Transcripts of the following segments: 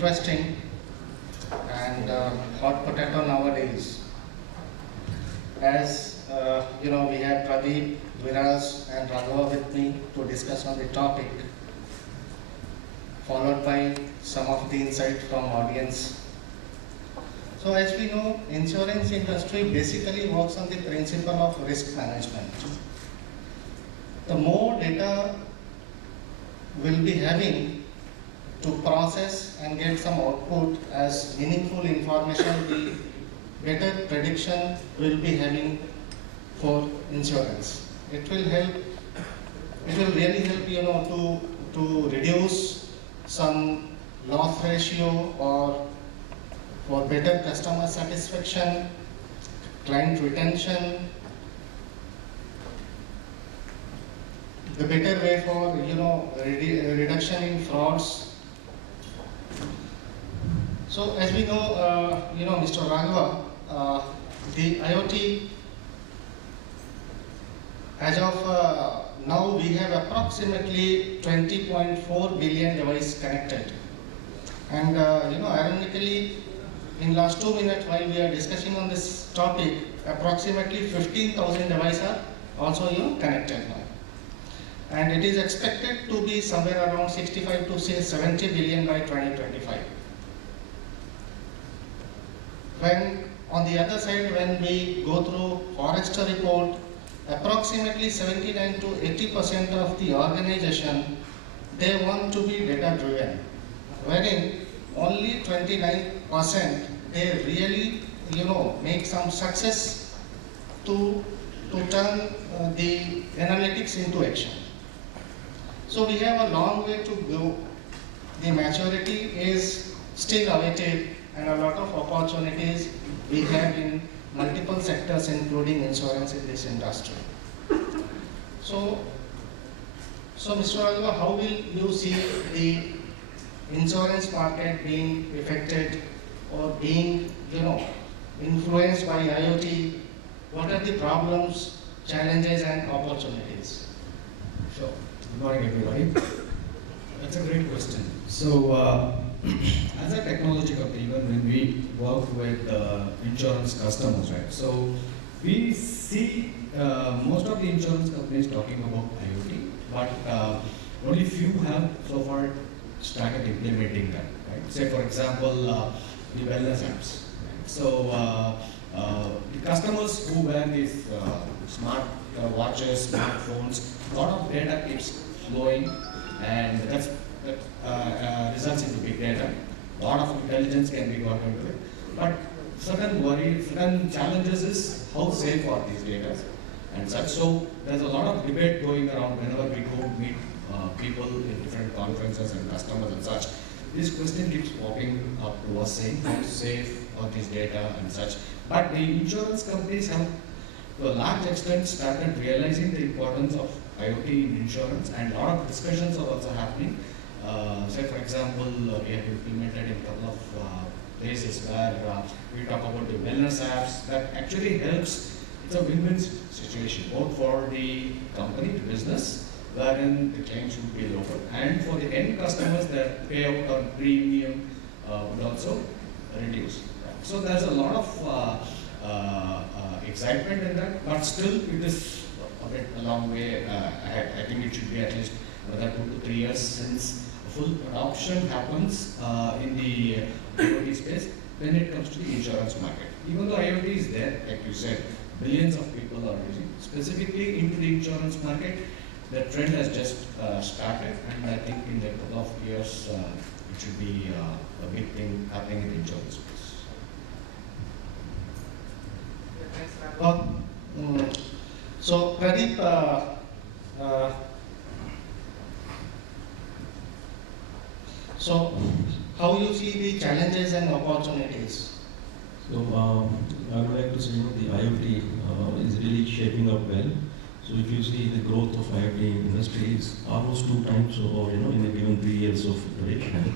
interesting and hot potato nowadays. As we have Pradeep, Viras and Raghava with me to discuss on the topic, followed by some of the insight from audience. So as we know, insurance industry basically works on the principle of risk management. The more data we'll be having to process and get some output as meaningful information, the better prediction we'll be having for insurance. It will really help, to reduce some loss ratio or for better customer satisfaction, client retention, the better way for reduction in frauds. So as we know, Mr. Raghava, the IoT, as of now we have approximately 20.4 billion devices connected. And ironically, in last 2 minutes while we are discussing on this topic, approximately 15,000 devices are also connected now. And it is expected to be somewhere around 65 to 70 billion by 2025. When on the other side, when we go through Forrester report, approximately 79 to 80% of the organization, they want to be data driven, wherein only 29% they really make some success to turn the analytics into action. So we have a long way to go. The maturity is still awaited and a lot of opportunities we have in multiple sectors including insurance in this industry. So Mr. Raghava, how will you see the insurance market being affected or being influenced by IoT? What are the problems, challenges and opportunities? Sure. Good morning, everybody. That's a great question. So, as a technology company, even when we work with insurance customers, right? So, we see most of the insurance companies talking about IoT, but only few have so far started implementing that, right? Say, for example, the wellness apps. Right? So, the customers who wear these smart watches, smartphones, a lot of data keeps flowing, and that results into big data. A lot of intelligence can be got into it. But certain challenges is how safe are these data and such. So there's a lot of debate going around whenever we go meet people in different conferences and customers and such. This question keeps popping up to us saying how safe are these data and such. But the insurance companies have to a large extent started realizing the importance of IoT in insurance, and a lot of discussions are also happening. Say for example, we have implemented in a couple of places where we talk about the wellness apps that actually helps. It's a win-win situation, both for the company, the business, wherein the claims would be lower, and for the end customers, their payout or premium would also reduce. So there's a lot of excitement in that, but still it is a long way ahead. I think it should be at least another 2 to 3 years since full adoption happens in the IoT space when it comes to the insurance market. Even though IoT is there, like you said, billions of people are using. Specifically into the insurance market, the trend has just started, and I think in a couple of years it should be a big thing happening in the insurance space. So Pradeep, so how you see the challenges and opportunities? So I would like to say the IoT is really shaping up well. So if you see the growth of IoT industry is almost 2 times over in a given 3 years of duration.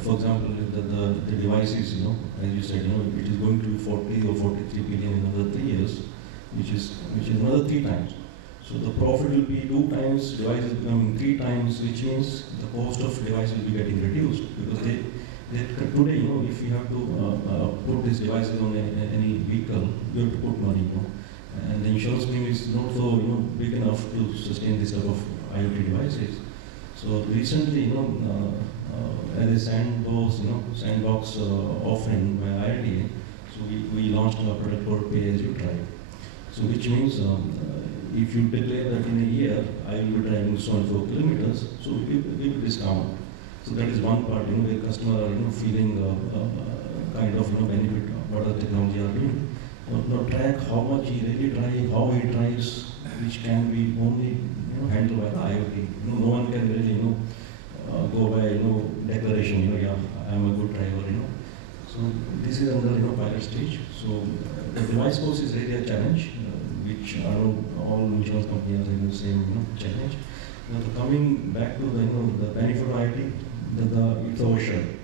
For example, the devices, as you said, it is going to be 40 or 43 billion in another 3 years, which is another 3 times. So the profit will be 2 times, devices becoming 3 times, which means the cost of device will be getting reduced because Today, if you have to put these devices on any vehicle, you have to put money, and the insurance premium is not so, big enough to sustain this type of IoT devices. So recently, as a sandbox offering by IRDA, so we launched a product called Pay As You Drive. So which means if you declare that in a year I will be driving so and so kilometers, so we will discount. So that is one part, where customer are feeling kind of benefit what the technology are doing. Now track how much he really drives, how he drives, which can be only handled by the IoT. No one can really go by declaration. Yeah, I am a good driver. So this is under pilot stage. So the device cost is really a challenge, which all insurance companies are having the same challenge. Now coming back to the benefit of IoT, it's overshare.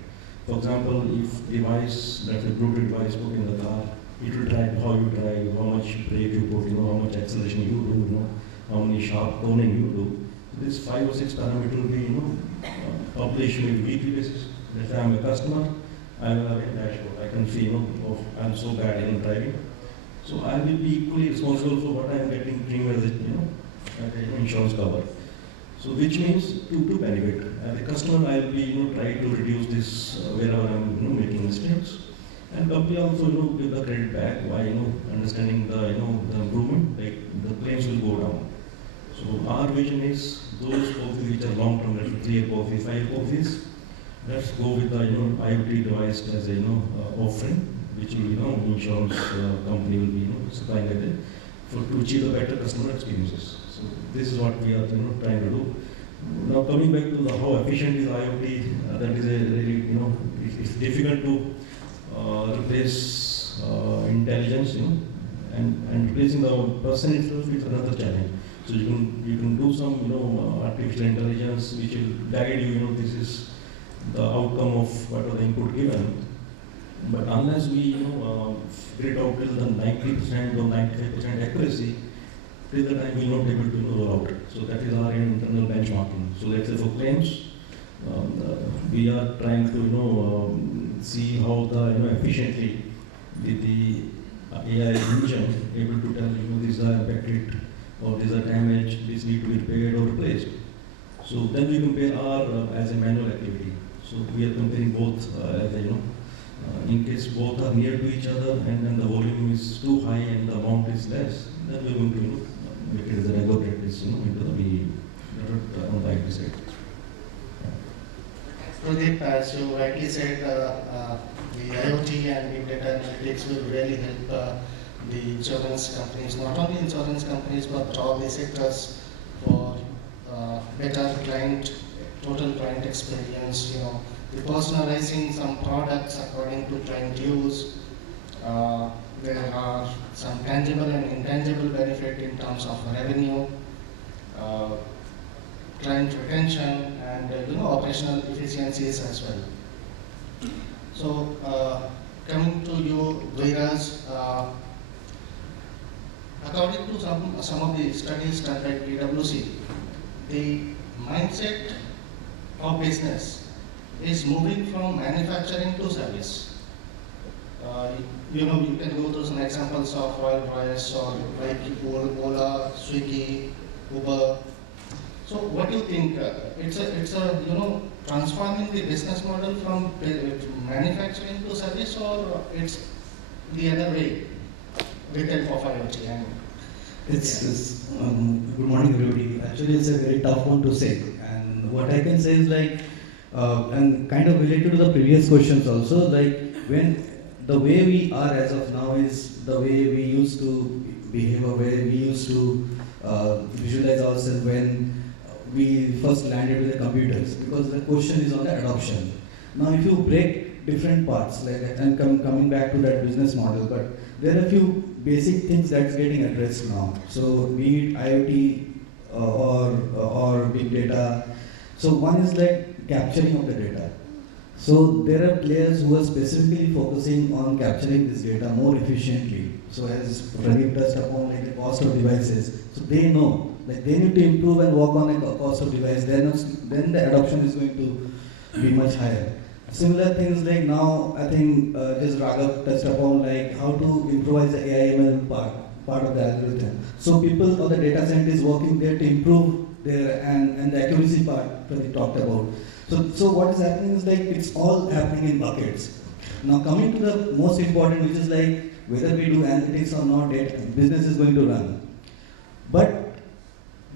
For example, if device, that's a Bluetooth device put in the car, it will track how you drive, how much brake you put, how much acceleration you do, how many sharp turning you do. This 5 or 6 parameters will be published on a weekly basis. Let's say I'm a customer, I will have a dashboard. I can see, oh, I'm so bad in driving. So I will be equally responsible for what I am getting premium as insurance cover. So which means to benefit. As a customer, I will be trying to reduce this wherever I'm making mistakes. And company also give the credit back by understanding the the improvement, like the claims will go down. So our vision is those policies which are long term, like 3-year policies, 5-year policies. Let's go with the IoT device as a offering, which insurance company will be supplying it for to achieve the better customer experiences. So this is what we are trying to do. Now coming back to the how efficient is IoT, that is a really it's difficult to replace intelligence, and replacing the person itself is another challenge. So you can do some artificial intelligence which will guide you. This is the outcome of what are the input given. But unless we get out till the 90% or 95% accuracy, till the time we will not be able to roll out. So that is our internal benchmarking. So let's say for claims, we are trying to see how the efficiently with the AI engine able to tell these are impacted or these are damaged, these need to be repaired or replaced. So then we compare our as a manual activity. So we are comparing both as a, in case both are near to each other and then the volume is too high and the amount is less, then we are going to make it as a regular practice into the BE on the IT side. Pradeep, as you rightly said, the IoT and big data analytics will really help the insurance companies, not only insurance companies, but all the sectors for better total client experience, the personalizing some products according to client use. There are some tangible and intangible benefit in terms of revenue, client retention, and operational efficiencies as well. So coming to you, Dheeraj, according to some of the studies done by PwC, the mindset of business is moving from manufacturing to service. You can go through some examples of Rolls-Royce or like Ola, Swiggy, Uber. So what do you think? It's a transforming the business model from manufacturing to service, or it's the other way with help of IoT? Good morning, everybody. Actually, it's a very tough one to say. And what I can say is and kind of related to the previous questions also, when the way we are as of now is the way we used to behave, or where we used to visualize ourselves when we first landed with the computers, because the question is on the adoption. Now, if you break different parts, and coming back to that business model, but there are a few basic things that's getting addressed now. So, be it IoT or big data. So, one is capturing of the data. So, there are players who are specifically focusing on capturing this data more efficiently. So, as Pradeep touched upon, the cost of devices. So, they know, they need to improve and work on a cost of device. Then the adoption is going to be much higher. Similar things like now, I think just Raghav touched upon like how to improvise the AI/ML part of the algorithm. So people or the data scientists working there to improve their and the accuracy part that we talked about. So what is happening is like it's all happening in buckets. Now coming to the most important, which is like whether we do analytics or not, business is going to run. But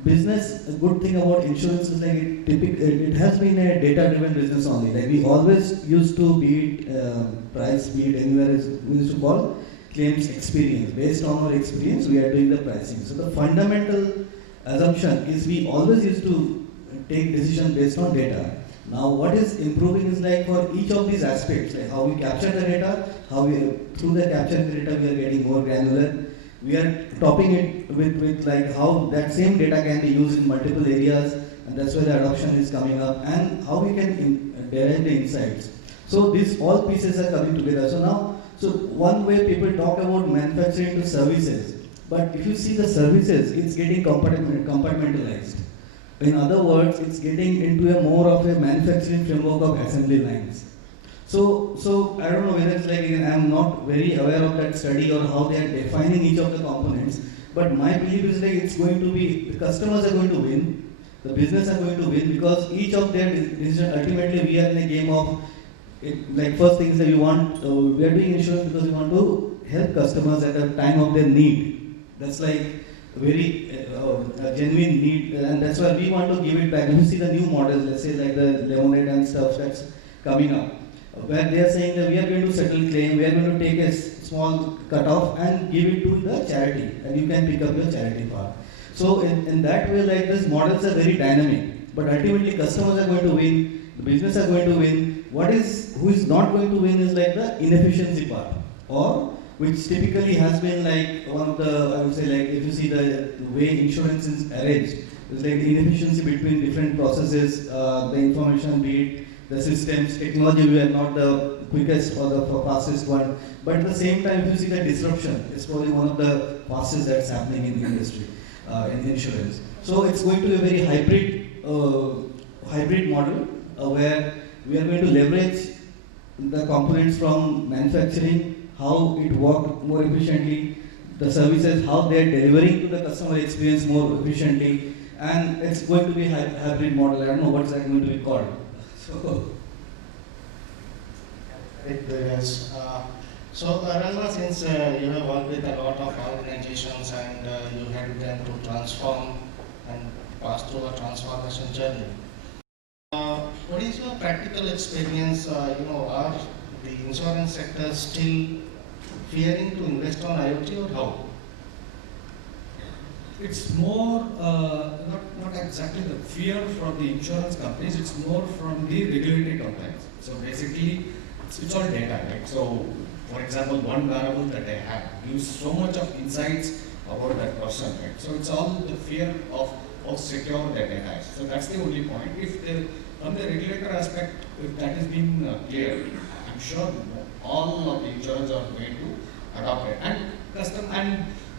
business, a good thing about insurance is like it has been a data-driven business only. Like we always used to beat price, beat anywhere we used to call claims experience. Based on our experience, we are doing the pricing. So the fundamental assumption is we always used to take decisions based on data. Now what is improving is like for each of these aspects, like how we capture the data, how we through the capturing the data we are getting more granular. We are topping it with like how that same data can be used in multiple areas, and that's where the adoption is coming up, and how we can derive the insights. So these all pieces are coming together. So one way people talk about manufacturing to services, but if you see the services, it's getting compartmentalized. In other words, it's getting into a more of a manufacturing framework of assembly lines. So I don't know whether it's like, again, I'm not very aware of that study or how they are defining each of the components, but my belief is like it's going to be, the customers are going to win, the business are going to win because each of their decision, ultimately we are in a game of, like first things that we want, we are doing insurance because we want to help customers at the time of their need. That's like very genuine need, and that's why we want to give it back. If you see the new models, let's say like the Lemonade and stuff that's coming up, where they are saying that we are going to settle claim, we are going to take a small cut off and give it to the charity, and you can pick up your charity part. So in that way, like these models are very dynamic, but ultimately customers are going to win, the business are going to win. Who is not going to win is like the inefficiency part, or which typically has been like one of the, I would say like if you see the way insurance is arranged, it's like the inefficiency between different processes, the information beat, the systems, technology, we are not the quickest or the fastest one. But at the same time, if you see the disruption, it's probably one of the fastest that's happening in the industry, in insurance. So it's going to be a very hybrid model where we are going to leverage the components from manufacturing, how it worked more efficiently, the services, how they are delivering to the customer experience more efficiently, and it's going to be a hybrid model. I don't know what's that going to be called. So, Yes. So Ranma, since you have worked with a lot of organizations and you help them to transform and pass through a transformation journey, what is your practical experience? Are the insurance sector still fearing to invest on IoT or how? It's more not exactly the fear from the insurance companies, it's more from the regulatory compliance. So basically, it's all data, right? So, for example, one variable that I have gives so much of insights about that person, right? So it's all the fear of how secure that data is. So that's the only point. From the regulator aspect, if that has been clear, I'm sure all of the insurers are going to adopt it. And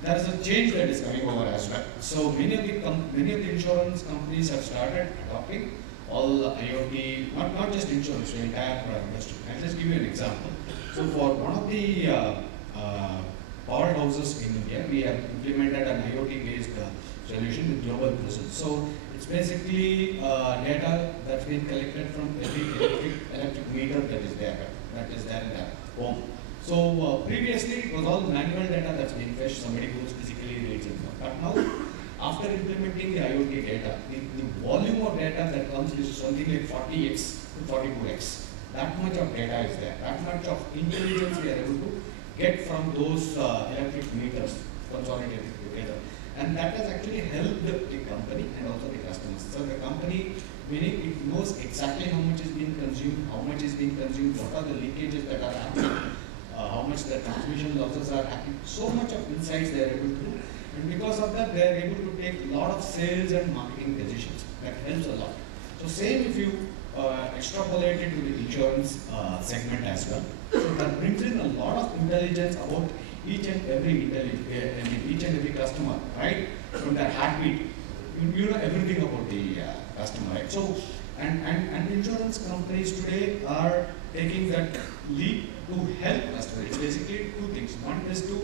there is a change that is coming over as well. So many of the insurance companies have started adopting all IoT, not just insurance, the entire industry. I'll just give you an example. So for one of the powerhouses in India, we have implemented an IoT-based solution with global presence. So it's basically data that's been collected from every electric meter that is there in their home. So previously it was all manual data that's being fetched, somebody goes physically reads it. But now, after implementing the IoT data, the volume of data that comes is something like 40x to 42x. That much of data is there, that much of intelligence we are able to get from those electric meters consolidated together. And that has actually helped the company and also the customers. So the company, meaning it knows exactly how much is being consumed, what are the leakages that are happening, how much the transmission losses are happening. So much of insights they are able to do. And because of that, they are able to take a lot of sales and marketing decisions. That helps a lot. So same if you extrapolate it to the insurance segment as well. So that brings in a lot of intelligence about each and every customer, right? From their heartbeat, you know everything about the customer, right? So, and insurance companies today are taking that leap to help customers. It's basically two things. One is to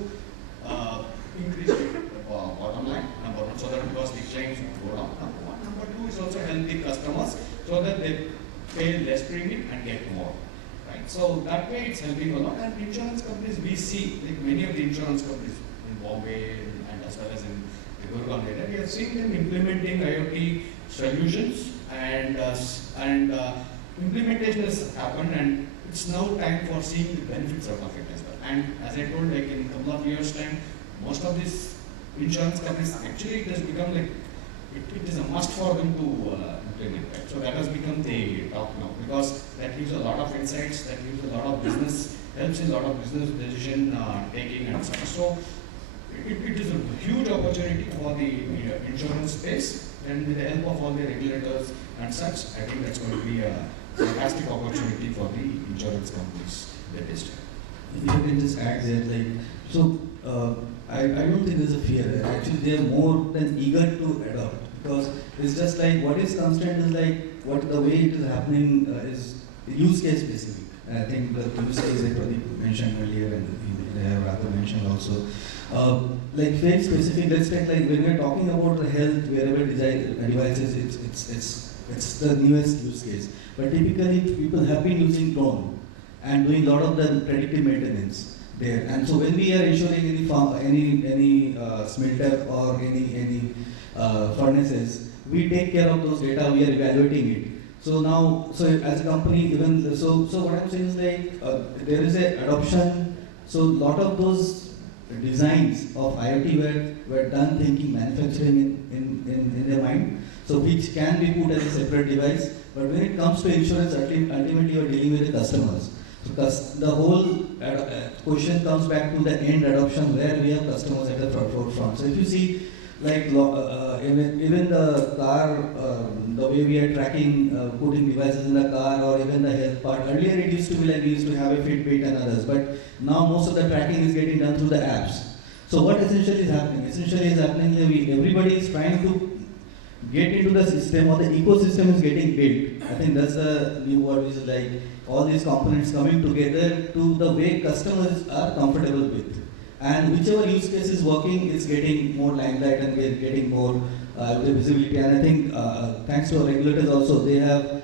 increase the bottom line, number one, so that because the claims go down, number one. Number two is also help the customers so that they pay less premium and get more. Right? So that way it's helping a lot. And insurance companies, we see, like many of the insurance companies in Bombay and as well as in the Gurgaon area, we have seen them implementing IoT solutions and implementation has happened and it's now time for seeing the benefits out of it as well. And as I told, like in a couple of years' time, most of these insurance companies, actually it has become like, it is a must for them to implement. Right? So that has become the talk now because that gives a lot of insights, that gives a lot of business, helps in a lot of business decision taking and such. So it is a huge opportunity for the insurance space, and with the help of all the regulators and such, I think that's going to be a fantastic opportunity for the insurance companies that is time. If you can just add there, like, so I don't think there's a fear. Actually, they are more than eager to adopt because it's just like what is constant is like what the way it is happening is use case basically. I think the use case that Pradeep mentioned earlier and they have rather mentioned also. Like very specific, let's take like when we're talking about the health, wearable devices, it's the newest use case. But typically people have been using drone and doing a lot of the predictive maintenance there. And so when we are ensuring any smelter or any furnaces, we take care of those data, we are evaluating it. So now, so as a company, even so what I'm saying is like there is a adoption. So a lot of those designs of IoT were done thinking manufacturing in their mind. So which can be put as a separate device. But when it comes to insurance, ultimately you are dealing with the customers. So the whole question comes back to the end adoption where we have customers at the forefront. So if you see, like even the car, the way we are tracking, putting devices in the car or even the health part. Earlier it used to be like we used to have a Fitbit and others, but now most of the tracking is getting done through the apps. So what essentially is happening? Everybody is trying to get into the system or the ecosystem is getting built. I think that's the new word, which is like all these components coming together to the way customers are comfortable with. And whichever use case is working is getting more limelight and we're getting more visibility. And I think thanks to our regulators also, they have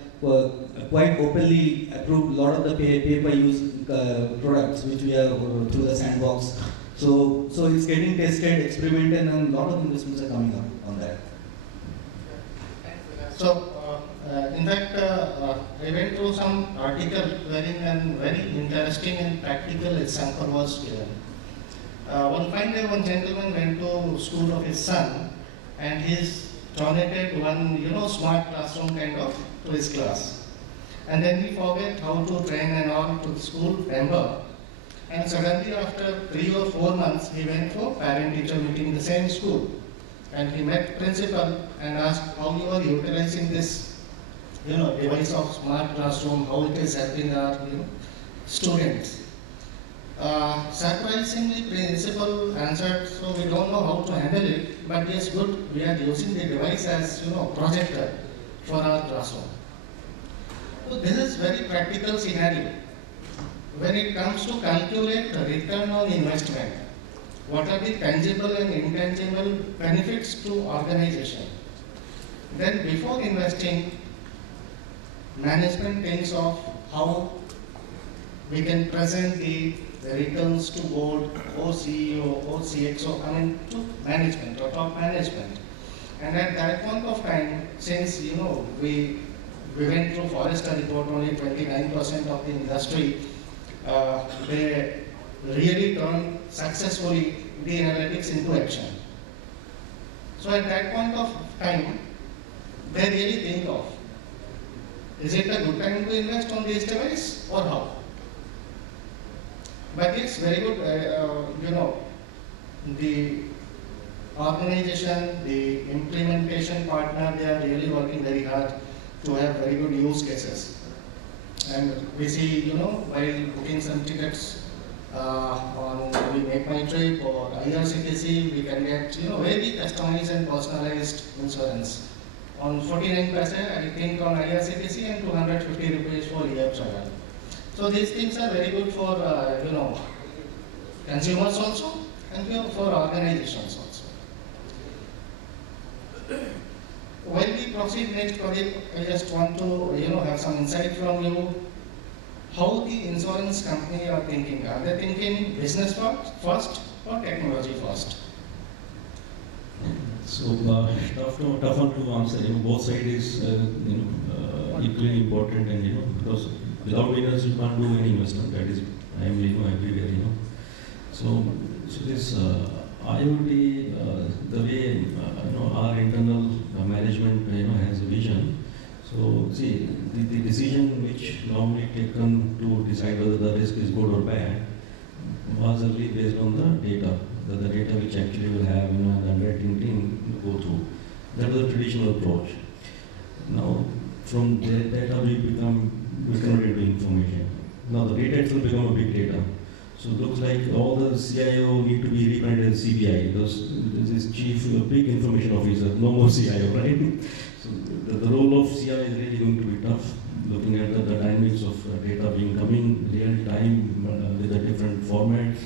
quite openly approved a lot of the pay-per-use products which we have through the sandbox. So it's getting tested, experimented, and a lot of investments are coming up on that. So, in fact, I went through some article wherein a very interesting and practical example was given. One fine day, one gentleman went to school of his son, and he's donated one, smart classroom kind of to his class. And then he forget how to train and all to the school member. And suddenly, after 3 or 4 months, he went for parent-teacher meeting in the same school. And he met principal and asked how you are utilizing this, device of smart classroom, how it is helping our, students. Surprisingly, principal answered, so we don't know how to handle it, but yes, good, we are using the device as, projector for our classroom. So this is very practical scenario. When it comes to calculate the return on investment, what are the tangible and intangible benefits to organization? Then before investing, management thinks of how we can present the returns to board or CEO or CXO, to management or top management. And at that point of time, since we went through Forrester report, only 29% of the industry, they really turned successfully the analytics into action. So at that point of time, they really think of, is it a good time to invest on this device or how? But it's very good, the organization, the implementation partner, they are really working very hard to have very good use cases. And we see, while booking some tickets on we Make My Trip or IRCTC, we can get, very customized and personalized insurance. On 49%, I think on IRCTC and 250 rupees for air travel. So these things are very good for consumers also and for organizations also. While we proceed next, Pradeep, I just want to have some insight from you. How the insurance company are thinking? Are they thinking business first or technology first? So tough one to answer. Both sides is equally important, and because without winners you can't do any investment. That is, I am everywhere. So this IoT, the way our internal management has a vision. So see, the decision which normally taken to decide whether the risk is good or bad was only based on the data, the data which actually will have the underwriting team to go through. That was a traditional approach. Now from the data we convert into information. Now the data itself become a big data. So it looks like all the CIO need to be rebranded as CBI. This is chief big information officer, no more CIO, right? So the role of CIO is really going to be tough, looking at the dynamics of data being coming real time with the different formats,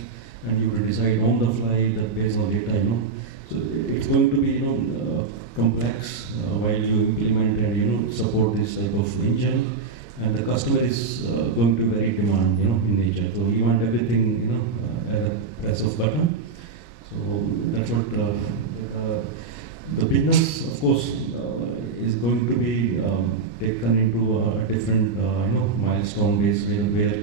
and you will decide on the fly that based on data, So it's going to be complex while you implement and support this type of engine. And the customer is going to vary demand, in nature. So he want everything, at a press of button. So that's what the business, of course, is going to be taken into a different, milestone base where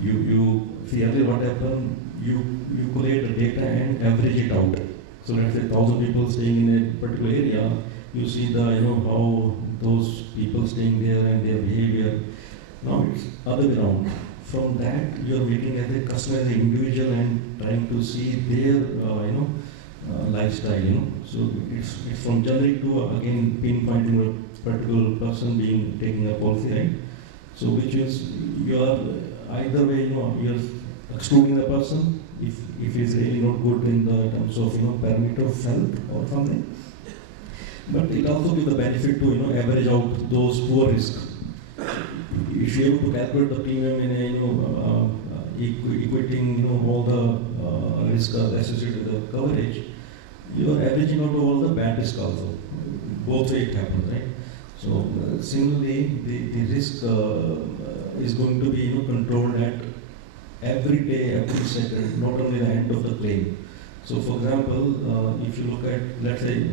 you see earlier what happened. You collate the data and average it out. So let's say 1,000 people staying in a particular area. You see the how those people staying there and their behavior. Now it's other way around. From that you are meeting as a customer as an individual and trying to see their lifestyle. So it's from generic to again pinpointing a particular person being taking a policy, right? So which is you are either way you are excluding the person if he's really not good in the terms of parameter of health or something. But it also gives the benefit to average out those poor risks. If you're able to calculate the premium in a equating all the risk associated with the coverage, you are averaging out all the bad risk also. Both way it happens, right? So similarly, the risk is going to be controlled at every day, every second, not only the end of the claim. So for example, if you look at, let's say,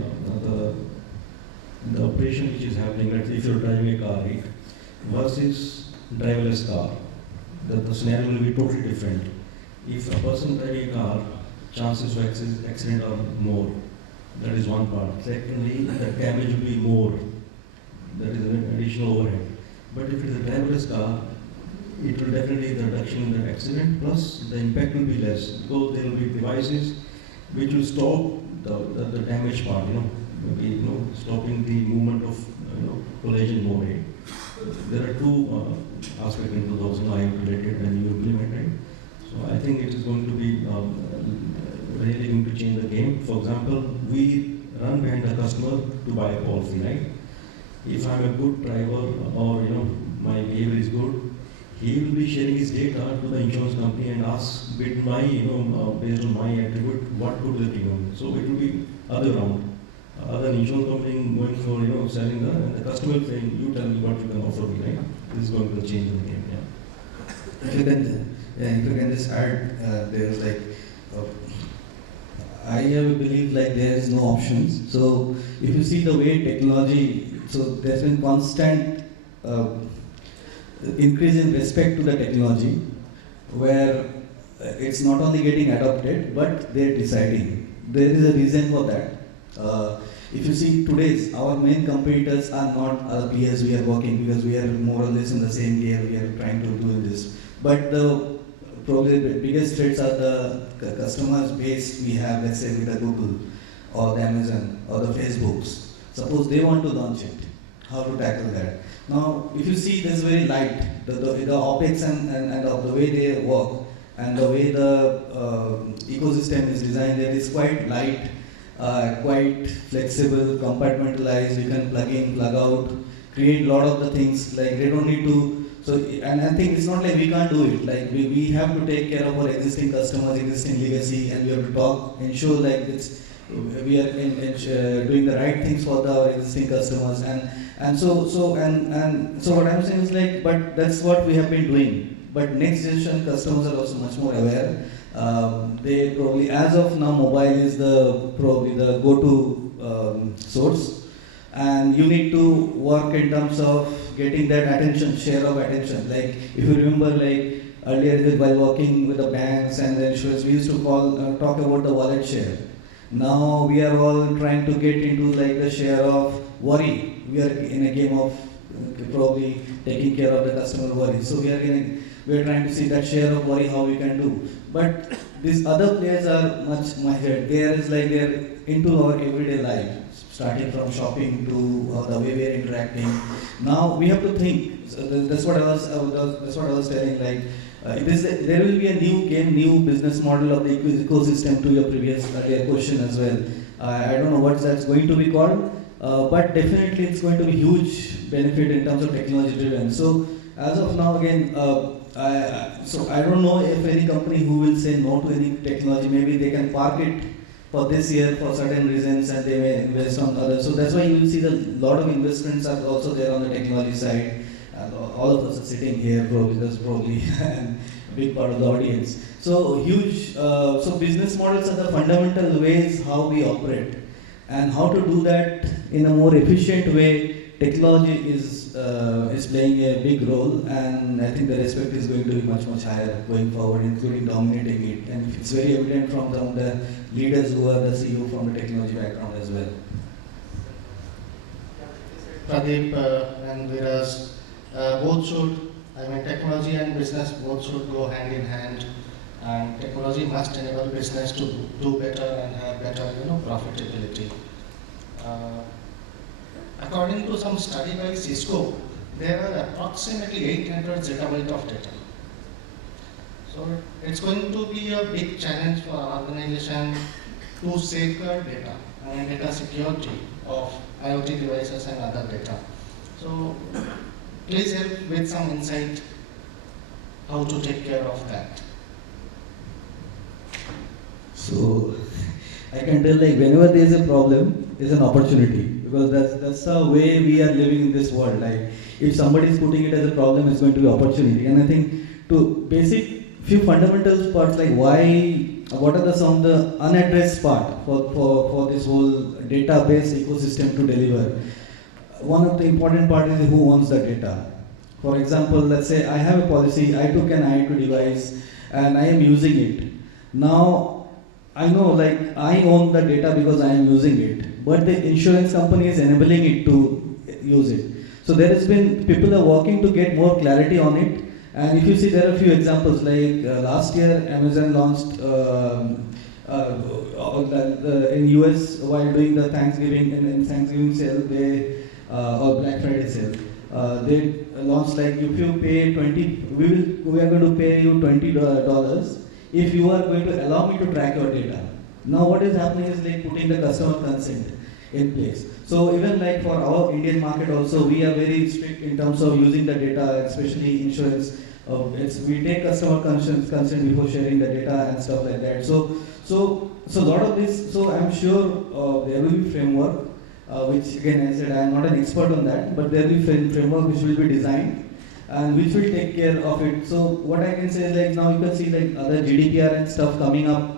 the operation which is happening, let's say if you're driving a car, right, versus driverless car, the scenario will be totally different. If a person driving a car, chances of accident are more. That is one part. Secondly, the damage will be more. That is an additional overhead. But if it is a driverless car, it will definitely the reduction in the accident, plus the impact will be less because there will be devices which will stop the damage part, maybe stopping the movement of collision more. Right? There are two aspects into those IoT related when you implement it. So I think it is going to be really going to change the game. For example, we run behind the customer to buy a policy, right? If I'm a good driver or my behavior is good, he will be sharing his data to the insurance company and ask with my based on my attribute what could they be doing. So it will be other round. Other insurance company going for selling and the customer saying, you tell me what you can offer me, right? This is going to change the game. Yeah. If you can just add, there's I have a belief there is no options. So if you see the way technology, so there's been constant increase in respect to the technology, where it's not only getting adopted, but they're deciding. There is a reason for that. If you see today's, our main competitors are not our peers we are working, because we are more or less in the same gear, we are trying to do this. But probably the biggest threats are the customers base we have, let's say with the Google or the Amazon or the Facebooks. Suppose they want to launch it, how to tackle that? Now, if you see, this is very light. The OpEx and the way they work and the way the ecosystem is designed there is quite light, quite flexible, compartmentalized. You can plug in, plug out, create a lot of the things. They don't need to So, and I think it's not like we can't do it. Like we have to take care of our existing customers, existing legacy, and we have to ensure like we are doing the right things for our existing customers, and so what I'm saying is like, but that's what we have been doing. But next generation customers are also much more aware. They probably, as of now, mobile is probably the go-to source, and you need to work in terms of getting that attention, share of attention. Like if you remember, like earlier while working with the banks and the insurance, we used to talk about the wallet share. Now we are all trying to get into like the share of worry. We are in a game of probably taking care of the customer worry. So we are trying to see that share of worry how we can do. But these other players are much ahead. There is like they're into our everyday life, starting from shopping to the way we are interacting. Now we have to think. So that's what I was telling. Like there will be a new game, new business model of the ecosystem. To your previous earlier question as well. I don't know what that's going to be called, but definitely it's going to be huge benefit in terms of technology driven. So as of now, again. So I don't know if any company who will say no to any technology, maybe they can park it for this year for certain reasons and they may invest on others. So that's why you will see that a lot of investments are also there on the technology side. All of us are sitting here, that's probably a big part of the audience. So huge, so business models are the fundamental ways how we operate, and how to do that in a more efficient way. Technology is playing a big role, and I think the respect is going to be much higher going forward, including dominating it. And it's very evident from the leaders who are the CEO from the technology background as well. Pradeep and Viras, both should, technology and business both should go hand in hand, and technology must enable business to do better and have better, profitability. According to some study by Cisco, there are approximately 800 zettabytes of data. So it's going to be a big challenge for our organization to safeguard data and data security of IoT devices and other data. So please help with some insight how to take care of that. So I can tell, like, whenever there is a problem, there is an opportunity. Because that's the way we are living in this world. Like, if somebody is putting it as a problem, it's going to be opportunity. And I think to basic few fundamental parts, like what are some of the unaddressed part for this whole database ecosystem to deliver. One of the important part is who owns the data. For example, let's say I have a policy, I took an IoT device and I am using it. Now, I know, like, I own the data because I am using it, but the insurance company is enabling it to use it. So there has been, people are working to get more clarity on it. And if you see, there are a few examples, like last year Amazon launched in US while doing the Thanksgiving in Thanksgiving sale, or Black Friday sale, they launched, like, if you pay we are going to pay you $20 if you are going to allow me to track your data. Now what is happening is, like, putting the customer consent in place. So even like for our Indian market also, we are very strict in terms of using the data, especially insurance. We take customer consent before sharing the data and stuff like that. So a lot of this. So I'm sure there will be framework, which again, I said, I am not an expert on that, but there will be framework which will be designed and which will take care of it. So what I can say is, like, now you can see, like, other GDPR and stuff coming up.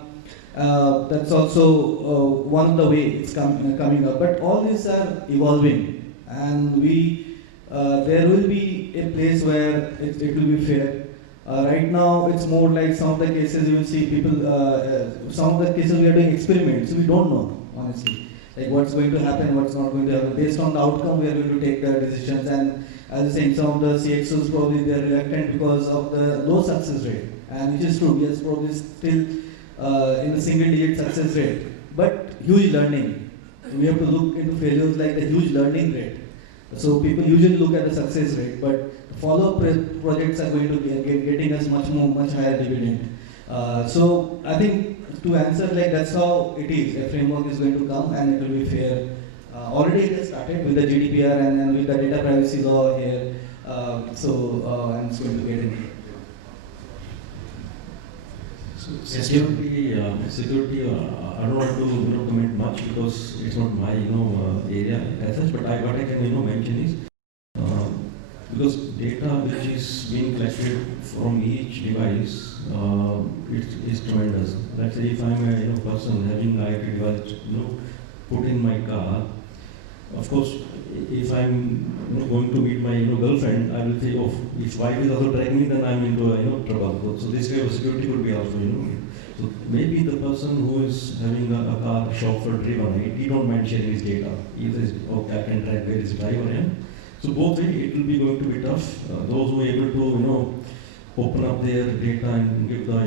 That's also one of the way it's coming up. But all these are evolving, and there will be a place where it will be fair. Right now, it's more like some of the cases you will see people. Some of the cases we are doing experiments. We don't know, honestly, like what's going to happen, what's not going to happen. Based on the outcome, we are going to take the decisions. And as I was saying, some of the CXOs probably they are reluctant because of the low success rate, and which is true. We are probably still in the single-digit success rate, but huge learning. We have to look into failures like the huge learning rate. So people usually look at the success rate, but follow-up projects are going to be getting us much higher dividend. So I think to answer, like, that's how it is. A framework is going to come and it will be fair. Already it has started with the GDPR and with the data privacy law here. I'm just going to get in. So security, I don't want to comment much because it's not my area as such. But what I can mention is because data which is being collected from each device, it is tremendous. Let's say if I'm a person having IoT device put in my car, of course, if I'm going to meet my girlfriend, I will say, oh, if wife is also tracking me, then I'm into trouble. So this kind of security could be also So maybe the person who is having a car chauffeur driven, he don't mind sharing his data. He says, okay, I can track where his driver is. So both way it will be going to be tough. Those who are able to open up their data and give the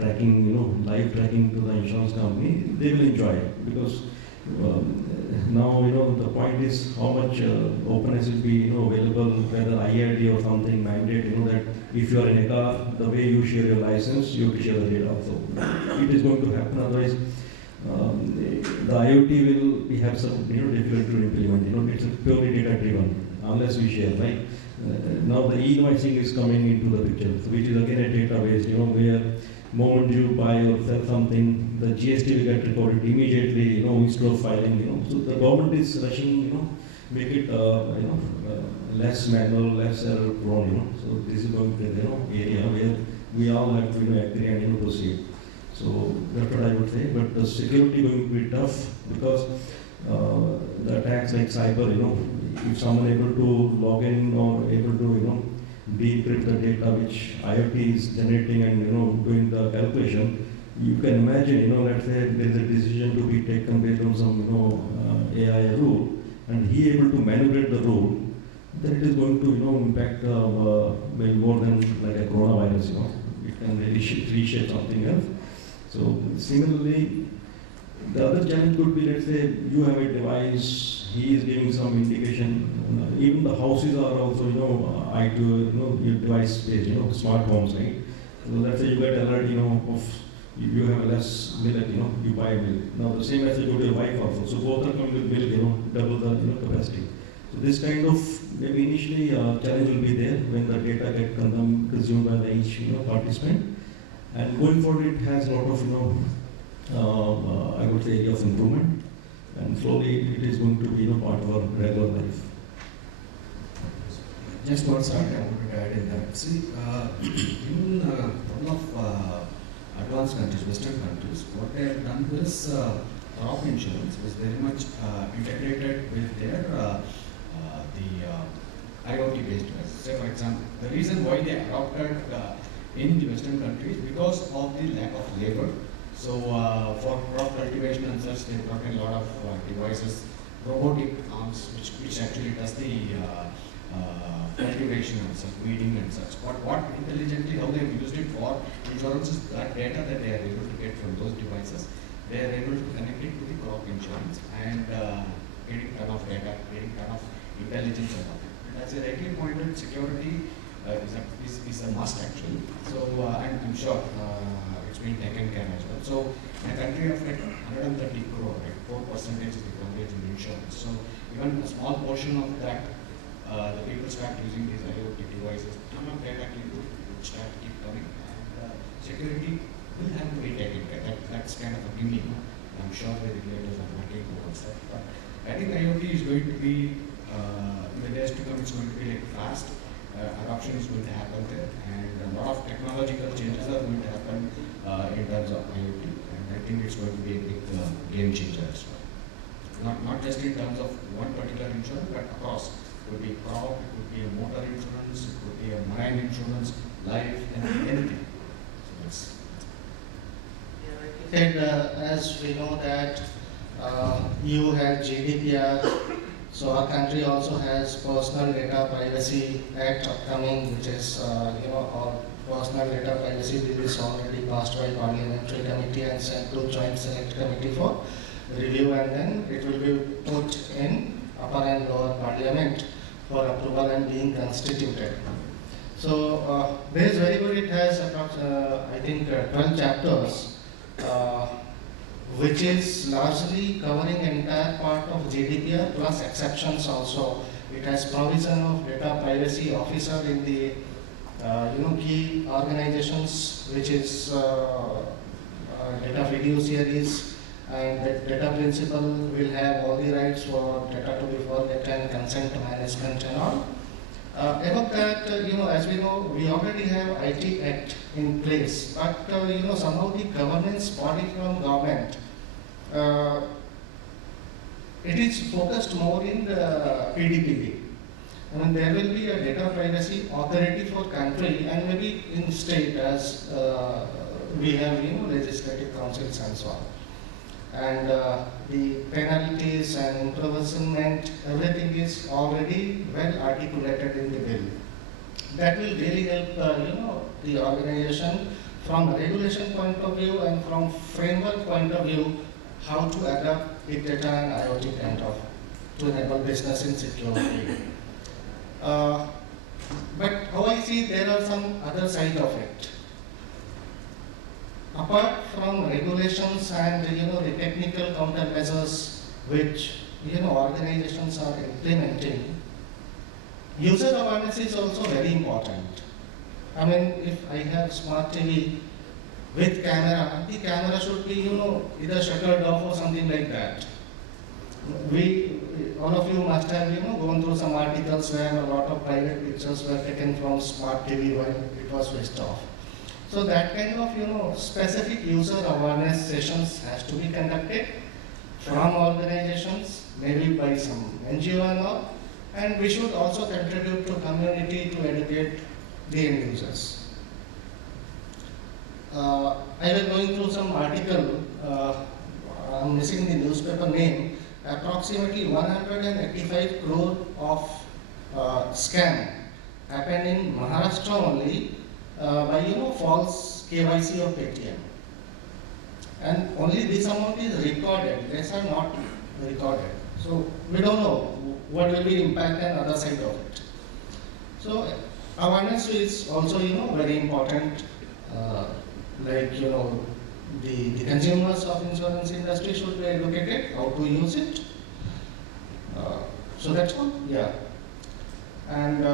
tracking, live tracking to the insurance company, they will enjoy it because. Now the point is how much openness will be available, whether IID or something mandate that if you are in a car, the way you share your license, you have to share the data also. It is going to happen, otherwise the IoT will have some difficult to implement. It's purely data driven unless we share, right? Now the e-invoicing is coming into the picture, which is again a database, where moment you buy or sell something, the GST will get recorded immediately, instead of filing, So the government is rushing, make it, less manual, less error prone, So this is going to be the, area where we all have to, agree and, proceed. So that's what I would say. But the security going to be tough because the attacks like cyber, if someone able to log in or able to, decrypt the data which IoT is generating and doing the calculation, you can imagine, let's say there is a decision to be taken based on some AI rule, and he able to manipulate the rule, then it is going to impact maybe more than like a coronavirus. It can really reshape something else. So similarly, the other challenge could be, let's say you have a device, he is giving some indication. Even the houses are also, your device based, smart homes, right? So let's say you get alert, of you have less milk, you buy milk. Now the same as you go to your wife also. So both are coming with milk, double the capacity. So this kind of maybe initially challenge will be there when the data get consumed by each participant. And going forward, it has a lot of I would say area of improvement, and slowly it is going to be part of our regular life. Just one side I want to add in that. See, in a couple of advanced countries, Western countries, what they have done is crop insurance is very much integrated with their the IoT based devices. Say for example, the reason why they adopted in the Western countries because of the lack of labor. So for crop cultivation and such, they brought in a lot of devices, robotic arms, which actually does the cultivation and such, weeding and such. But what intelligently, how they have used it for insurance is that data that they are able to get from those devices, they are able to connect it to the crop insurance and getting ton of data, getting ton of intelligence out of it. And as a rightly pointed, security is a must actually. So I'm sure it's been taken care as well. So in a country of like 130 crore, right, 4% is the coverage in insurance. So even a small portion of that, the people start using these IoT devices, ton of data will start keep coming, and security will have to be taken care. That's kind of a gimme. I'm sure the regulators are working towards that. But I think IoT is going to be, in the days to come, it's going to be like fast. Adoption is going to happen there, and a lot of technological changes are going to happen in terms of IoT, and I think it's going to be a big game changer as well. Not just in terms of one particular insurance, but across. It could be crop, it could be a motor insurance, it could be a marine insurance, life, and anything. So that's And as we know that EU had GDPR, so our country also has Personal Data Privacy Act upcoming, which is our Personal Data Privacy Bill is already passed by Parliamentary Committee and sent to Joint Select Committee for review, and then it will be put in upper and lower Parliament for approval and being constituted. So this is very good. It has I think 12 chapters, which is largely covering entire part of GDPR plus exceptions also It has provision of data privacy officer in the key organizations, which is data fiduciaries, and the data principal will have all the rights for data to be forgotten, consent management and all. Above that, as we know, we already have IT Act in place, but somehow the governance body from government, it is focused more in the PDPP. I mean, there will be a data privacy authority for country and maybe in state as we have, legislative councils and so on. And the penalties and imprisonment, everything is already well articulated in the bill. That will really help, the organization from a regulation point of view and from framework point of view, how to adapt big data and IoT kind of to enable business in security. But how I see, there are some other side of it. Apart from regulations and the technical countermeasures which organizations are implementing, user awareness is also very important. I mean, if I have smart TV with camera, the camera should be either shuttered off or something like that. All of you must have gone through some articles where a lot of private pictures were taken from smart TV when it was switched off. So that kind of specific user awareness sessions has to be conducted from organizations, maybe by some NGO and all, and we should also contribute to community to educate the end users. I was going through some article, I'm missing the newspaper name, approximately 185 crore of scam happened in Maharashtra only by false KYC of Paytm. And only this amount is recorded, rest are not recorded. So we don't know what will be the impact and other side of it. So awareness is also very important. The consumers of insurance industry should be educated how to use it. So that's all, yeah. And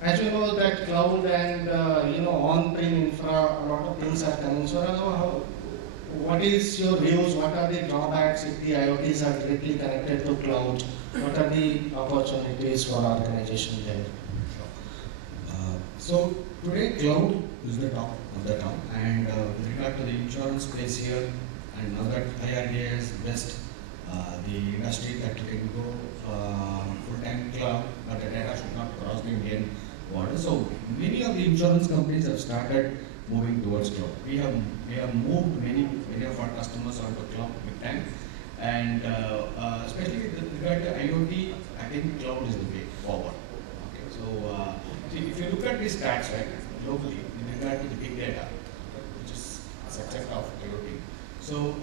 as you know that cloud and on-prem infra, a lot of things are coming. So what is your views? What are the drawbacks if the IoTs are directly connected to cloud? What are the opportunities for organization there? So today cloud is the top of the town, and with regard to the insurance space here, and now that IRDA has blessed the industry that you can go full-time cloud, but the data should not cross the Indian border. So many of the insurance companies have started moving towards cloud. We have moved many of our customers onto cloud big time, and especially with regard to IoT, I think cloud is the way forward. Okay, so if you look at these stats, right, globally, in regard to the big data, which is a subset of IoT. So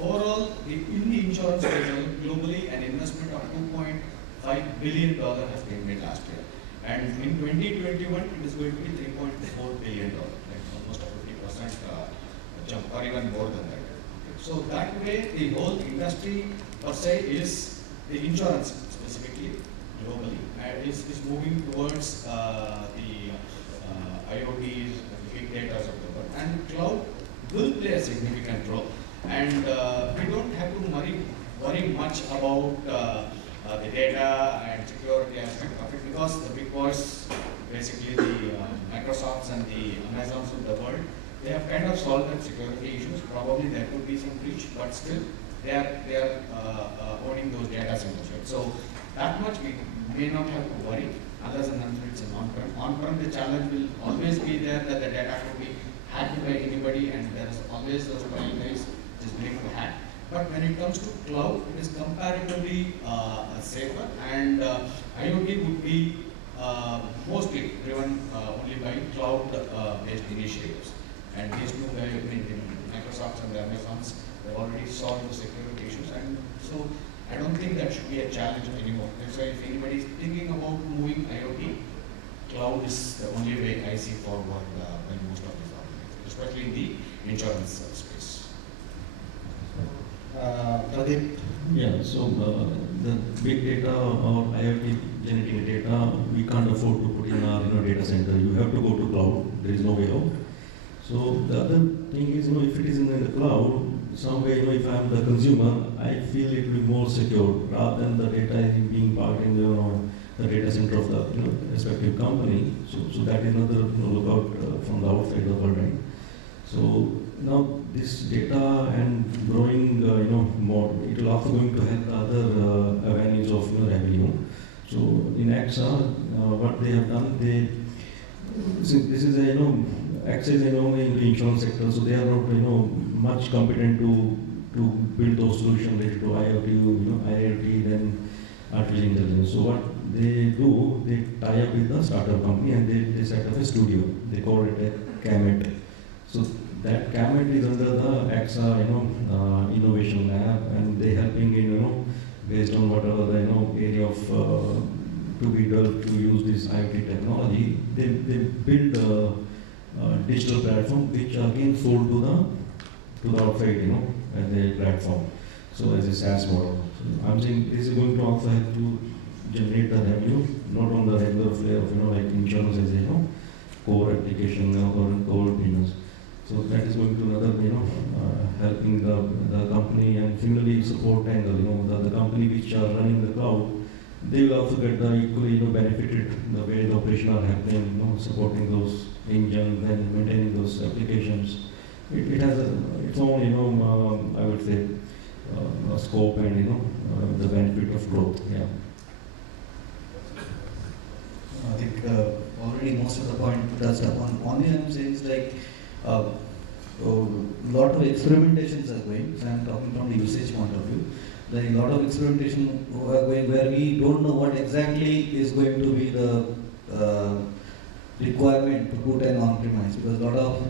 overall, in the insurance space globally, an investment of $2.5 billion has been made last year. And in 2021, it is going to be $3.4 billion, like almost a 50% jump, or even more than that. Okay. So that way, the whole industry per se is, the insurance specifically, globally, is moving towards the IoTs, big data of the world. And cloud will play a significant role. And we don't have to worry much about the data and security aspect of it, because the big boys, basically the Microsofts and the Amazons of the world, they have kind of solved the security issues. Probably there could be some breach, but still they are owning those data centers. Right? So that much we may not have to worry, unless and until it's an on-prem. On-prem, the challenge will always be there that the data could be hacked by anybody, and there is always those bad guys just willing to hack. But when it comes to cloud, it is comparatively safer, and IoT would be mostly driven only by cloud-based initiatives. And these two guys, Microsoft and the Amazons, have already solved the security issues, and so I don't think that should be a challenge anymore. That's why if anybody is thinking about moving IoT, cloud is the only way I see forward by most of these organizations, especially in the insurance space. Pradeep? Yeah, so the big data or IoT generating data, we can't afford to put in our data center. You have to go to cloud. There is no way out. So the other thing is, if it is in the cloud, somewhere, if I am the consumer, I feel it will be more secure rather than the data is being parked in the data center of the respective company. So that is another lookout from the outside of the world, right? So now this data and growing, more, it will also going to help the other avenues of revenue. So in AXA, what they have done, this is a AXA is into insurance sector, so they are not much competent to build those solutions related to IoT, IoT, then artificial intelligence. So what they do, they tie up with the startup company and they set up a studio. They call it a CAMET. So that CAMET is under the AXA, innovation lab, and they helping in, based on whatever the area of to be developed to use this IoT technology. They build a digital platform which again sold to the outside, as a platform. So as a SaaS model. So I'm saying this is going to also help to generate the revenue, not on the regular flare of like insurance as a core application or core business. So that is going to another helping the company, and similarly support angle. The company which are running the cloud, they will also get the equally benefited the way the operation are happening, supporting those engines and maintaining those applications. It has its own I would say scope and the benefit of growth. Yeah. I think already most of the point touched upon. Only I'm saying is like a lot of experimentations are going. So I'm talking from the usage point of view. Like a lot of experimentation are going where we don't know what exactly is going to be the requirement to put an on-premise, because a lot of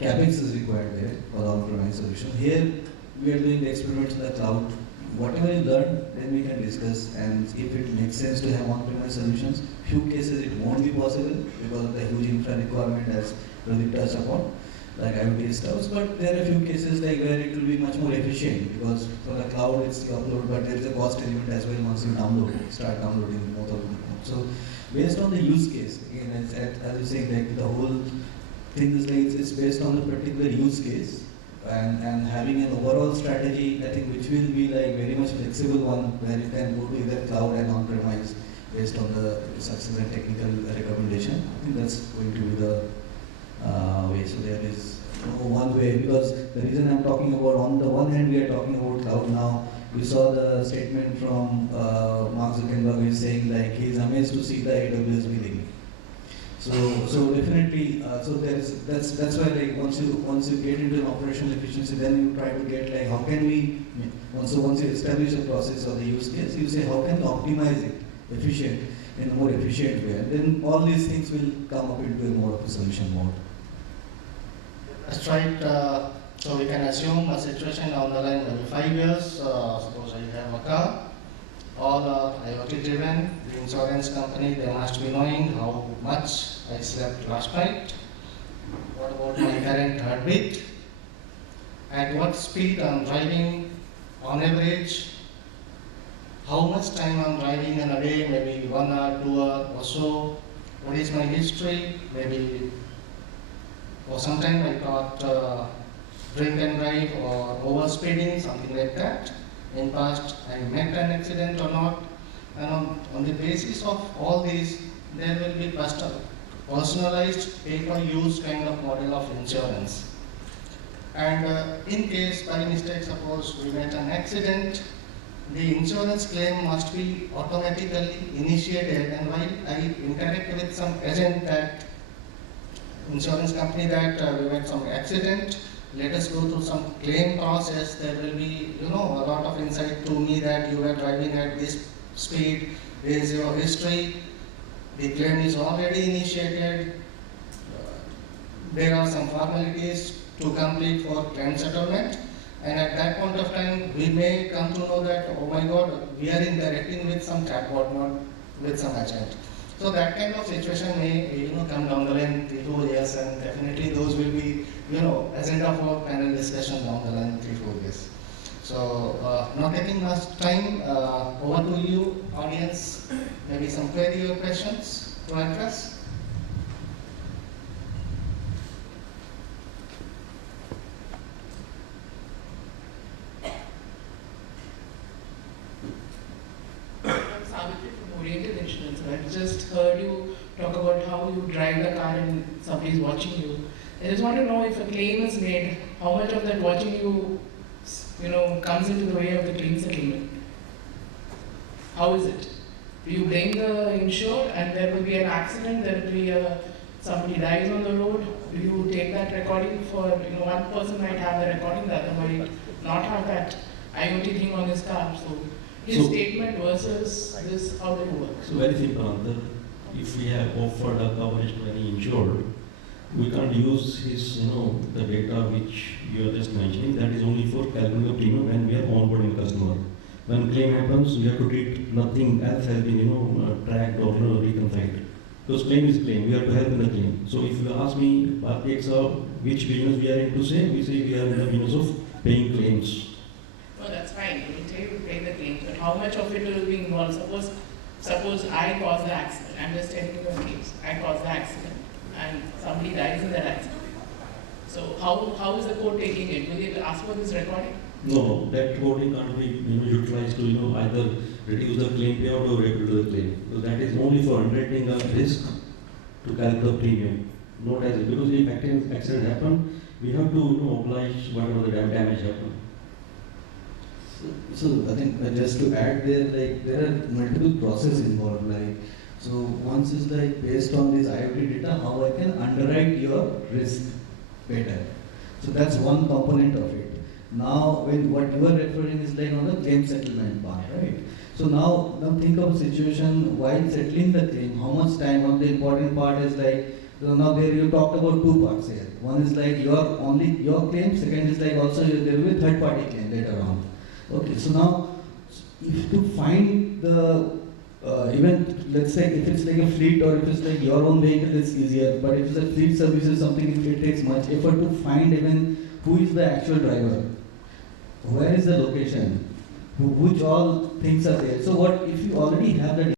capex is required there for the on-premise solution. Here we are doing the experiments in the cloud. Whatever you learn, then we can discuss, and if it makes sense to have on-premise solutions. Few cases it won't be possible because of the huge infra requirement, as Pradeep touched upon, like IoT stuff. But there are a few cases like where it will be much more efficient, because for the cloud it's the upload, but there is a cost element as well once you start downloading both of them. So based on the use case, again as you say, like the whole thing is like it's based on the particular use case. And having an overall strategy, I think, which will be like very much flexible one, where you can go to either cloud and on-premise based on the success and technical recommendation. I think that's going to be the way. So there is no one way, because the reason I'm talking about, on the one hand we are talking about cloud now. We saw the statement from Mark Zuckerberg, who is saying like he is amazed to see the AWS billing. So definitely, so that's why like once you get into an operational efficiency, then you try to get like how can we once you establish a process or the use case, you say how can you optimize it efficient in a more efficient way, and then all these things will come up into a more of a solution mode. That's right. So we can assume a situation down the line, maybe 5 years. Suppose I have a car. All are IoT driven. The insurance company, they must be knowing how much I slept last night. What about my current heartbeat? At what speed I'm driving on average? How much time I'm driving in a day, maybe 1 hour, 2 hours or so. What is my history? Maybe, or sometimes I got drink and drive or overspeeding, something like that. In past, I met an accident or not, and on the basis of all these, there will be personalized pay-per-use kind of model of insurance. And in case by mistake, suppose we met an accident, the insurance claim must be automatically initiated, and while I interact with some agent that insurance company that we met some accident, let us go through some claim process. There will be, a lot of insight to me that you were driving at this speed, there is your history, the claim is already initiated, there are some formalities to complete for claim settlement, and at that point of time, we may come to know that, oh my God, we are interacting with some chatbot, not with some agent. So that kind of situation may, come down the line 3-4 years, and definitely those will be, agenda for panel discussion down the line 3-4 years. So, not taking much time, over to you, audience. Maybe some query or questions to address? I'm Savitri from Oriental Insurance. I just heard you talk about how you drive the car and somebody's watching you. I just want to know if a claim is made, how much of that watching you, comes into the way of the claim settlement? How is it? Do you blame the insured and there will be an accident, there will be somebody dies on the road? Do you take that recording for, one person might have the recording, the other might not have that IoT thing on his car. So his So- statement versus this, how does it work? So very simple answer. If we have offered a coverage to any insured, we can't use his, the data which you are just mentioning. That is only for calculating the premium when we are onboarding customer. When claim happens, we have to treat nothing else has been, tracked or reconciled. Because claim is claim. We have to help in the claim. So if you ask me, which business we are into, we say we are in the business of paying claims. Well, that's fine. You will say you pay the claim, but how much of it will be involved? Suppose I caused the accident. I'm just telling you a case. I caused the accident, and somebody dies in that accident. So how is the court taking it? Will they ask for this recording? No, that recording can't be utilized to either reduce the claim payout or rebuild the claim. So that is only for underwriting a risk to calculate the premium. Not as because if accident happen, we have to oblige whatever the damage happen. So I think just to add there, like there are multiple processes involved. Like so, once is like based on this IoT data, how I can underwrite your risk better. So that's one component of it. Now, when what you are referring is like on the claim settlement part, right? So now think of a situation while settling the claim. How much time? One of the important part is like so now there you talked about two parts here. One is like your claim. Second is like also there will be third party claim later on. Okay, so now if to find the even let's say if it's like a fleet or if it's like your own vehicle, it's easier. But if it's a fleet services, something it takes much effort to find even who is the actual driver, where is the location, which all things are there. So what if you already have that?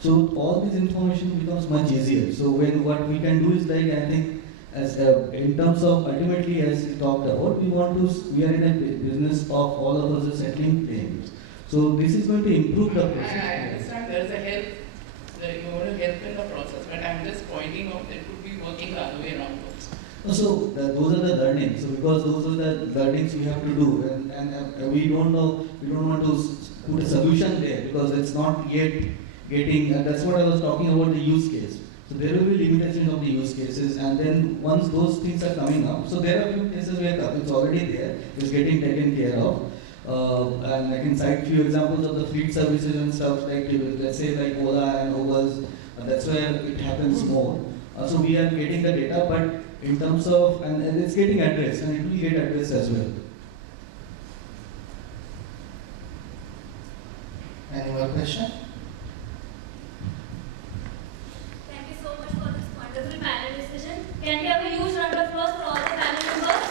So all this information becomes much easier. So when what we can do is like I think as in terms of ultimately as we talked about, we are in a business of all of us are settling claims. So this is going to improve the I process. understand there is a help, that you want to help in the process, but I'm just pointing out that it could be working the other way around also. So those are the learnings. So because those are the learnings we have to do, and we don't know, we don't want to put a solution there because it's not yet getting. That's what I was talking about the use case. So there will be limitations of the use cases, and then once those things are coming up, so there are a few cases where it's already there, it's getting taken care of. And I can cite few examples of the fleet services and stuff like let's say like Ola and Ubers. That's where it happens more. So we are getting the data, but in terms of and it's getting addressed, and it will get addressed as well. Any more question? Thank you so much for this wonderful panel discussion. Can we have a huge round of applause for all the panel members?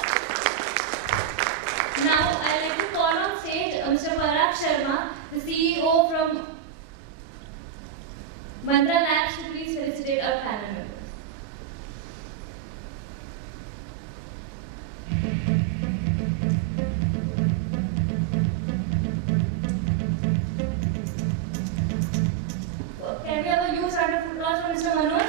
Now, I'd like to call on stage Mr. Parag Sharma, the CEO from Mantra Labs, to please felicitate our panel members. Can we have a huge round of applause for Mr. Manoj?